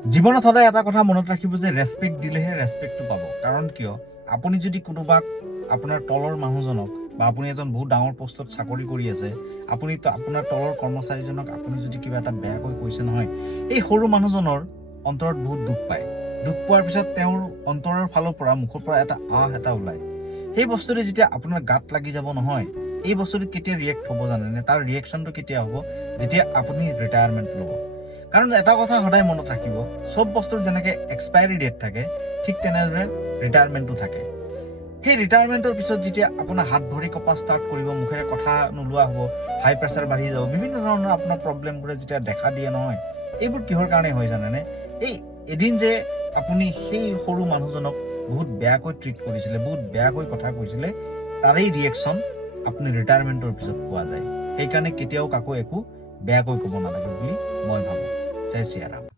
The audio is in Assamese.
জীৱনত সদায় এটা কথা মনত ৰাখিব যে ৰেছপেক্ট দিলেহে ৰেছপেক্টটো পাব। কাৰণ কিয়, আপুনি যদি কোনোবাক আপোনাৰ তলৰ মানুহজনক বা আপুনি এজন বহুত ডাঙৰ পোষ্টত চাকৰি কৰি আছে, আপুনি আপোনাৰ তলৰ কৰ্মচাৰীজনক আপুনি যদি কিবা এটা বেয়াকৈ কৈছে নহয়, এই সৰু মানুহজনৰ অন্তৰত বহুত দুখ পায়। দুখ পোৱাৰ পিছত তেওঁৰ অন্তৰৰ ফালৰ পৰা মুখৰ পৰা এটা এটা ওলায়। সেই বস্তুটো যেতিয়া আপোনাৰ গাত লাগি যাব নহয়, এই বস্তুটো কেতিয়া ৰিয়েক্ট হ'ব জানেনে? তাৰ ৰিয়েকশ্যনটো কেতিয়া হ'ব? যেতিয়া আপুনি ৰিটায়াৰমেণ্ট ল'ব। কাৰণ এটা কথা সদায় মনত ৰাখিব, চব বস্তুৰ যেনেকৈ এক্সপায়াৰী ডেট থাকে, ঠিক তেনেদৰে ৰিটায়াৰমেণ্টটো থাকে। সেই ৰিটায়াৰমেণ্টৰ পিছত যেতিয়া আপোনাৰ হাত ভৰি কঁপা ষ্টাৰ্ট কৰিব, মুখেৰে কথা নোলোৱা হ'ব, হাই প্ৰেছাৰ বাঢ়ি যাব, বিভিন্ন ধৰণৰ আপোনাৰ প্ৰব্লেমবোৰে যেতিয়া দেখা দিয়ে নহয়, এইবোৰ কিহৰ কাৰণে হয় জানেনে? এই এদিন যে আপুনি সেই সৰু মানুহজনক বহুত বেয়াকৈ ট্ৰিট কৰিছিলে, বহুত বেয়াকৈ কথা কৈছিলে, তাৰেই ৰিয়েকশ্যন আপুনি ৰিটায়াৰমেণ্টৰ পিছত পোৱা যায়। সেইকাৰণে কেতিয়াও কাকো একো বেয়াকৈ ক'ব নালাগে বুলি মই ভাবোঁ। জয় শ্ৰী ৰাম।